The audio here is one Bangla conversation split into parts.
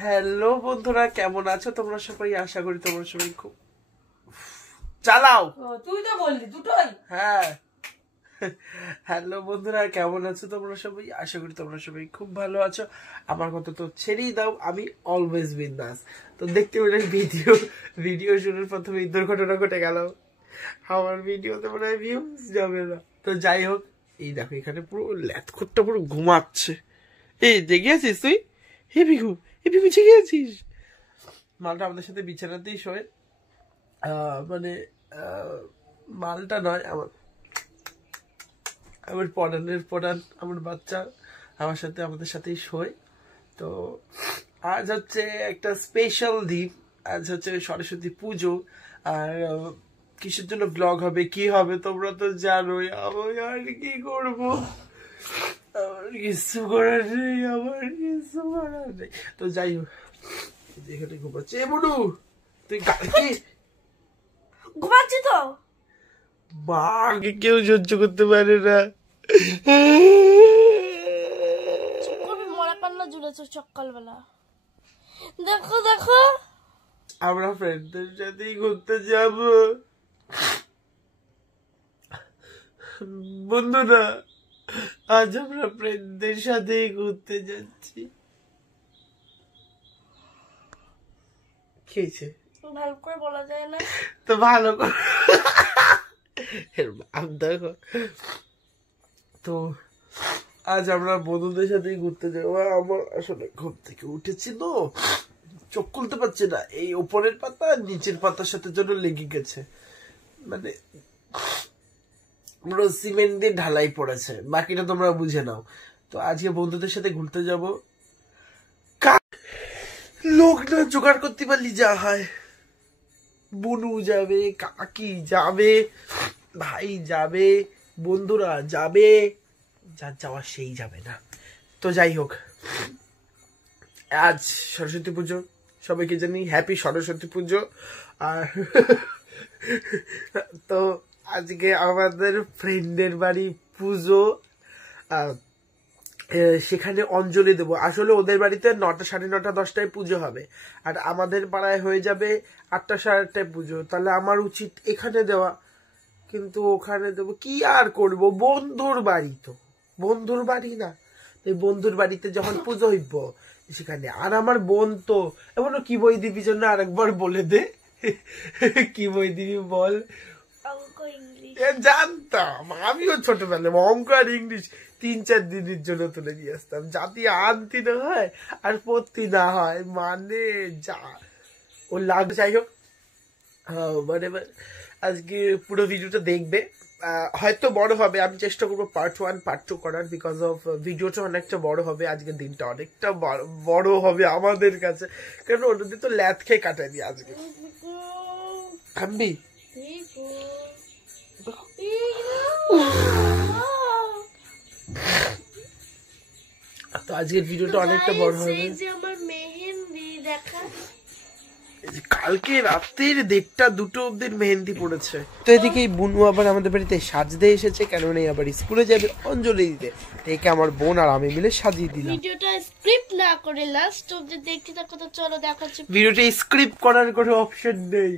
হ্যালো বন্ধুরা, কেমন আছো তোমরা সবাই? আশা করি তোমরা সবাই খুব চালাও। তুই তো বললি দুটোই। হ্যাঁ, হ্যালো বন্ধুরা, কেমন আছো তোমরা সবাই? আশা করি তোমরা সবাই খুব ভালো আছো। আমার কথা তো ছেড়েই দাও, আমি অলওয়েজ বিন্দাস। তো দেখতে পেলেন ভিডিও শুরুর প্রথমে দুর্ঘটনা ঘটে গেল। আমার ভিডিওতে মনে হয় ভিউজ যাবে না। তো যাই হোক, এই দেখো এখানে পুরো ল্যাথখোরটা পুরো ঘুমাচ্ছে। এই জেগে আছিস তুই? হে বিঘু, জেগে আছিস? মালটা আমাদের সাথে বিছানাতেই শোয়। মানে মালটা নয়, আমার পড়ান আমার বাচ্চা আমাদের সাথেই শোয়। তো আজ হচ্ছে একটা স্পেশাল দিন। আজ হচ্ছে সরস্বতী পুজো। আর কিসের জন্য ব্লগ হবে, কি হবে তোমরা তো জানোই। আমি আর কি করবো, আমার কিছু করার নেই, তো যাই হোক এখানে ঘুমাচ্ছে। বলু তুই কালকে ঘুমাচ্ছি তো, মাকে কেউ সহ্য করতে পারে না। মরা কান্না জুড়েছে সকালবেলা। দেখো দেখো, আমরা ফ্রেন্ডদের সাথেই ঘুরতে যাব বন্ধুরা। আজ আমরা ফ্রেন্ডদের সাথেই ঘুরতে যাচ্ছি। খেয়েছে ভালো করে বলা যায় না তো ভালো করে দেখো। তো আজ আমরা বন্ধুদের সাথেই ঘুরতে যাবো। আমার আসলে ঘুম থেকে উঠেছি তো, চোখ খুলতে পারছি না। এই উপরের পাতা আর নিচের পাতার সাথে যেন লেগে গেছে, মানে পুরো সিমেন্ট দিয়ে ঢালাই পড়েছে। বাকিটা তোমরা বুঝে নাও। তো আজকে বন্ধুদের সাথে ঘুরতে যাব। লোক না জোগাড় করতে পারলি যা হয়। বুনু যাবে, কাকি যাবে, ভাই যাবে, বন্ধুরা যাবে, যার যাওয়া সেই যাবে না। তো যাই হোক, আজ সরস্বতী পুজো, সবাইকে জানি হ্যাপি সরস্বতী পুজো। আর তো আজকে আমাদের ফ্রেন্ডের বাড়ি পুজো, সেখানে অঞ্জলি দেবো। আসলে ওদের বাড়িতে 9টা, 9:30, 10টায় পুজো হবে, আর আমাদের পাড়ায় হয়ে যাবে 8টা, 8:30টায় পুজো। তাহলে আমার উচিত এখানে দেওয়া, কিন্তু ওখানে দেবো কি আর করব, বন্ধুর বাড়ি তো, বন্ধুর বাড়ি না। এই বন্ধুর বাড়িতে যখন পুজো হইব সেখানে, আর আমার বোন তো এমন কি বই দিবি জন্য আরেকবার বলে দে। কি বই দিবি বল? জানতাম, আমিও ছোটবেলায় অঙ্ক আর ইংলিশ 3-4 দিনের জন্য তুলে নিয়ে আসতাম, যাতে আনতি না হয় আর পড়তি না হয়, মানে যা ও লাগ। যাই হোক, মানে আজকে পুরো ভিডিওটা দেখবে। হয়তো বড় হবে, আমি চেষ্টা করবো পার্ট 1 পার্ট 2 করার, বিকজ অফ ভিডিওটা অনেকটা বড় হবে। আজকের দিনটা অনেকটা বড় হবে আমাদের কাছে, কারণ ওদের তো ল্যাথ খেয়ে কাটায়নি আজকে। থামবি? তো আজকের ভিডিওটা অনেকটা বড় হবে। কালকে রাত্রির 1টা, 2টো অব্দি মেহেন্দি পড়েছে। তো এদিকে বুনু আবার আমাদের বাড়িতে সাজতে এসেছে, কেননা আবার স্কুলে যাবে অঞ্জলি দিতে। একে আমার বোন আর আমি মিলে সাজিয়ে দিলাম। ভিডিওটা স্ক্রিপ্ট না করে লাস্ট অবধি দেখতে থাকো। তো চলো দেখাচ্ছি। ভিডিওটা স্ক্রিপ্ট করার কোনো অপশন নেই,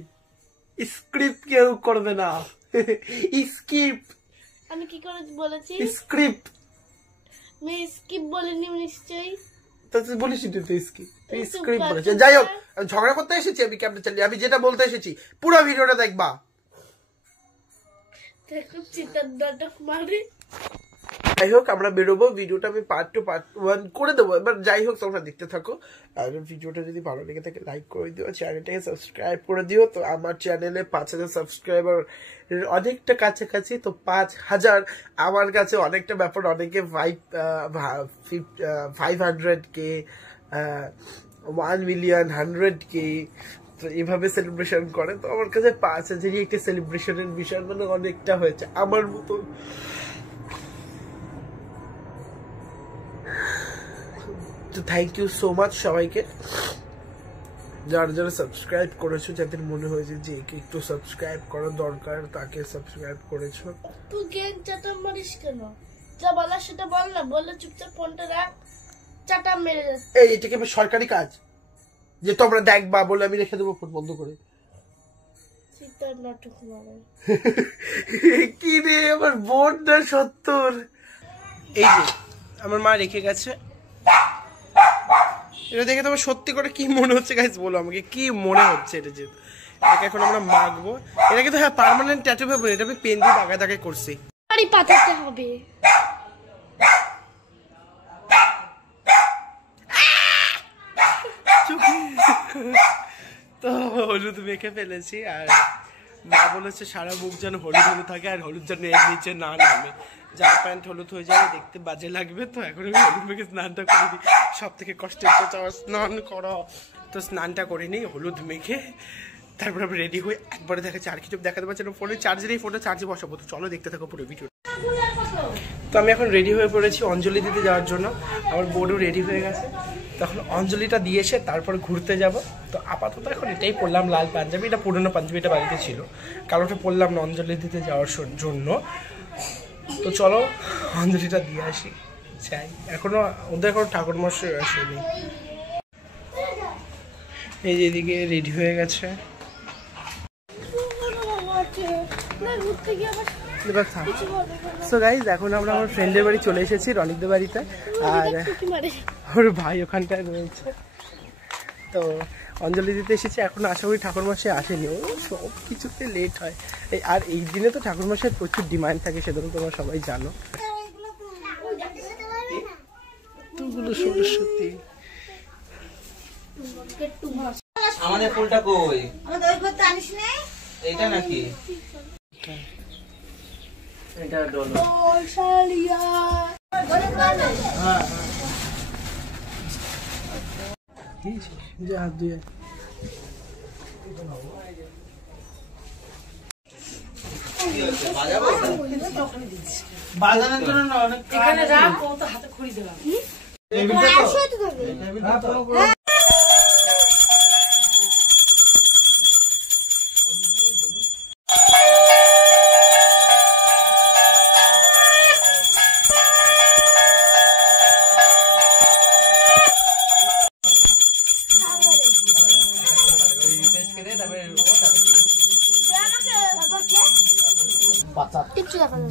স্ক্রিপ্ট কেউ করবে না। স্ক্রিপ্ট আমি কি করে বলেছি? স্ক্রিপ্ট আমি স্কিপ বলিনি নিশ্চয়ই। তুই বলিস তুই স্ক্রিপ্ট বলেছিস। যাই হোক, ঝগড়া করতে এসেছি আমি, কেমন চালিয়ে আমি যেটা বলতে এসেছি পুরো ভিডিওটা দেখবা। যাই হোক, আমরা বেরোবো। ভিডিওটা আমি পার্ট 2 পার্ট 1 করে দেবো এবার। যাই হোক, তোমরা দেখতে থাকো। আর ভিডিওটা যদি ভালো লেগে থাকে লাইক করে দিও, চ্যানেলটাকে সাবস্ক্রাইব করে দিও। তো আমার চ্যানেলে 5000 সাবস্ক্রাইবার অনেকটা কাছাকাছি। তো 5000 আমার কাছে অনেকটা ব্যাপার। অনেকে 500K, 1 মিলিয়ন, 100K তো এভাবে সেলিব্রেশন করে। তো আমার কাছে 5000ই একটা সেলিব্রেশনের বিষয়, মানে অনেকটা হয়েছে আমার মতো। তো থ্যাংক ইউ সো মাচ সবাইকে, যারা যারা সাবস্ক্রাইব করেছো, যাদের মনে হয়েছে যে একটু সাবস্ক্রাইব করা দরকার, তাকে সাবস্ক্রাইব করেছো। তুই গেম চাটা মারিস কেন? যা বলার সেটা বল না, বললে চুপচাপ ফোনটা রাখ। বাচ্চাটা মেরে যাচ্ছে। এই এটা কি সরকারি কাজ যে তোমরা দেখবা বলে আমি রেখে দেবো ফোন বন্ধ করে? কি রে আমার বোন না 70। এই যে আমার মা রেখে গেছে, এটা দেখে তোমার সত্যি করে কি মনে হচ্ছে গাইস বলো আমাকে, কি মনে হচ্ছে এটা? যে এটাকে এখন আমরা মাখবো, এটা কিন্তু হ্যাঁ পার্মানেন্ট ট্যাটু হবে, এটা আমি পেন দিয়ে দাগায় দাগায় করছি। আরে পাতাতে হবে। তো হলুদ মেখে ফেলেছি, আর মা বলেছে সারা মুখ যেন হলুদ হলুদ থাকে, আর হলুদ যেন এর নিচে না নামে, জামা প্যান্ট হলুদ হয়ে যাবে, দেখতে বাজে লাগবে। তো এখন আমি হলুদ মেখে স্নানটা করে দিই, সব থেকে কষ্টের তো চাওয়া স্নান করা। তো স্নানটা করে নিই হলুদ মেখে, তারপর আমি রেডি হয়ে একবারে দেখাচ্ছি। আর কিছু দেখাতে পারছি না, ফোনের চার্জে নেই, ফোনটা চার্জে বসাবো। তো চলো দেখতে থাকো পুরো ভিডিও। তো আমি এখন রেডি হয়ে পড়েছি অঞ্জলি দিতে যাওয়ার জন্য, আমার বোর্ডও রেডি হয়ে গেছে। তখন অঞ্জলিটা দিয়ে এসে তারপর ঘুরতে যাব। তো আপাতত এখন এটাই পরলাম, লাল পাঞ্জাবি, এটা পুরোনো পাঞ্জাবি, এটা বাড়িতে ছিল, কালোটা পরলাম না অঞ্জলি দিতে যাওয়ার জন্য। তো চলো অঞ্জলিটা দিয়ে আসি, চাই এখনো ওদের এখন ঠাকুরমশাই আসেনি। এই যে এদিকে রেডি হয়ে গেছে। সো গাইজ এখন আমরা আমার ফ্রেন্ডের বাড়ি চলে এসেছি, রনিকদের বাড়িতে, আর ওর ভাই ওখানটায় রয়েছে। তো অঞ্জলি দিতে এসেছি, এখন আশা করি ঠাকুরমশাই আসেনি, ও সব কিছুতে লেট হয়। আর এই দিনে তো ঠাকুরমশাই প্রচুর ডিমান্ড থাকে, সেটা তো তোমরা সবাই জানো। তোগুলো সরস্বতী আমাদের ফুলটা কই? আমাদের ওই করতে আনিস না এইটা নাকি? এটা ডলো। ও শালিয়া। হ্যাঁ কি যে হাত দিয়ে বাজাবো? বাজানোর জন্য না, অনেক এখানে রাখ, ও তো হাতে খড়ি দেবা।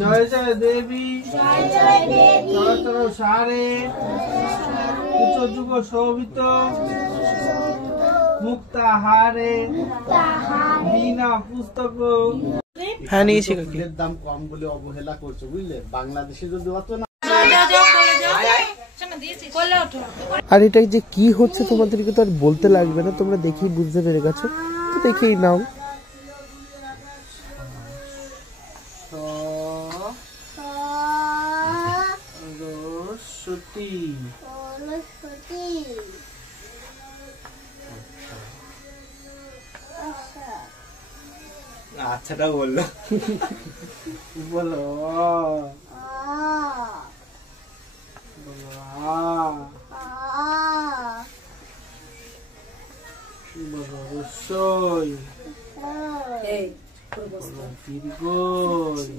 জয় জয় দেবী, চরচর সারে, উচ্চ যুগ শোভিত, মুক্তাহারে, বিনা পুস্তক। হ্যাঁ নিয়েছি, দাম কম বলে অবহেলা করছো, বুঝলে? বাংলাদেশে যদি অত না। আর এটা যে কি হচ্ছে তোমাদেরকে তো আর বলতে লাগবে না, তোমরা দেখেই বুঝতে পেরে গেছো, তো দেখেই নাও। আচ্ছাটা বললো, বলো রসই, দীর্ঘই।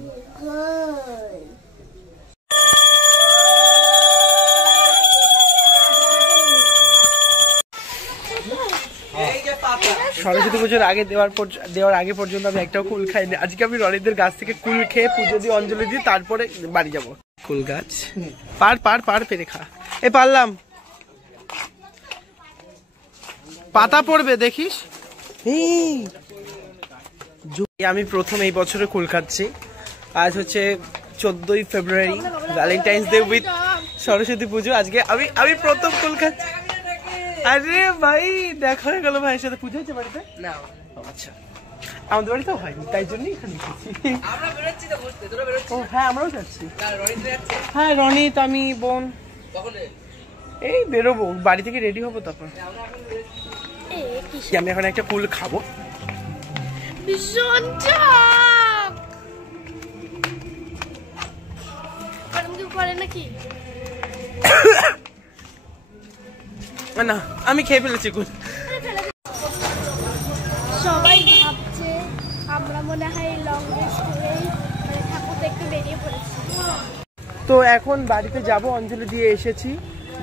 সরস্বতী পুজোর আগে দেওয়ার আগে পর্যন্ত আমি একটাও কুল খাইনি। আজকে আমি রনিদের গাছ থেকে কুল খেয়ে পুজো দিয়ে অঞ্জলি দিয়ে তারপরে বাড়ি যাব। কুল গাছ পার পেরে খা। এ পারলাম, পাতা পড়বে দেখিস। আমি প্রথম এই বছরে কুল খাচ্ছি। আজ হচ্ছে 14ই ফেব্রুয়ারি, ভ্যালেন্টাইন্স ডে উইথ সরস্বতী পুজো। আজকে আমি প্রথম কুল খাচ্ছি। আরে ভাই দেখা হয়ে গেল, ভাইয়ের সাথে পুজো হচ্ছে বাড়িতে না? আচ্ছা, আমাদের বাড়িতেও হয়নি, তাই জন্যই এখানে এসেছি। ও হ্যাঁ, আমরাও যাচ্ছি। হ্যাঁ, রনিত, আমি, বোন এই বেরোবো, বাড়ি থেকে রেডি হবো, তারপর আমি এখন একটা কুল খাবো। ভীষণ করে নাকি না, আমি খেয়ে ফেলেছি কুল। সবাই ভাবছে আমরা মনে হয় লং ড্রেস করেই ঠাকুর দেখতে বেরিয়ে পড়েছি। তো এখন বাড়িতে যাব, অঞ্জলি দিয়ে এসেছি।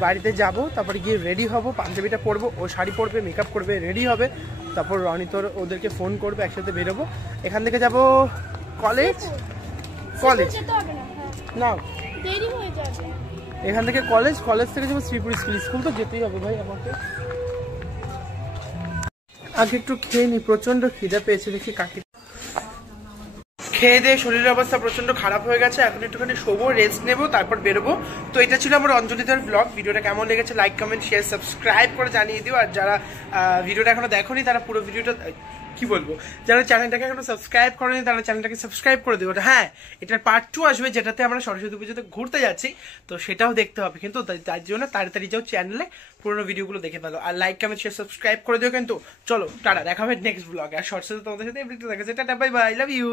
বাড়িতে যাব, তারপরে গিয়ে রেডি হব, পাঞ্জাবিটা পরবো, ও শাড়ি পরবে, মেকআপ করবে, রেডি হবে, তারপর রনি তোর ওদেরকে ফোন করবে, একসাথে বেরোবো। এখান থেকে যাব কলেজ, কলেজ যেতে হবে না, হ্যাঁ না দেরি হয়ে যাবে। এখান থেকে কলেজ, কলেজ থেকে যাবো শ্রীপুর স্কুল, স্কুল তো যেতেই হবে ভাই আমাকে। আগে একটু খেয়ে নি, প্রচন্ড খিদে পেয়েছে, দেখি কাকি খেয়ে দিয়ে শরীরের অবস্থা প্রচন্ড খারাপ হয়ে গেছে, এখন একটুখানি শোবো, রেস্ট নেবো, তারপর বেরোবো। তো এটা ছিল আমার অঞ্জলিদার ব্লগ। ভিডিওটা কেমন লেগেছে লাইক কমেন্ট শেয়ার সাবস্ক্রাইব করে জানিয়ে দিও। আর যারা ভিডিওটা এখনো দেখোনি তারা পুরো ভিডিওটা কি বলবো, যারা চ্যানেলটাকে এখনো সাবস্ক্রাইব করেনি তারা চ্যানেলটাকে সাবস্ক্রাইব করে দিও। হ্যাঁ, এটার পার্ট 2 আসবে, যেটাতে আমরা সরস্বতী পুজোতে ঘুরতে যাচ্ছি, তো সেটাও দেখতে হবে। কিন্তু তার জন্য তাড়াতাড়ি যাও চ্যানেলে, পুরোনো ভিডিওগুলো দেখে ফেলো, আর লাইক কমেন্ট শেয়ার সাবস্ক্রাইব করে দিও। কিন্তু চলো টাটা, দেখা হবে নেক্সট ব্লগে। আর শর্টসে তোমাদের সাথে এভরিথিং দেখা যায়। Tata, bye bye, love you.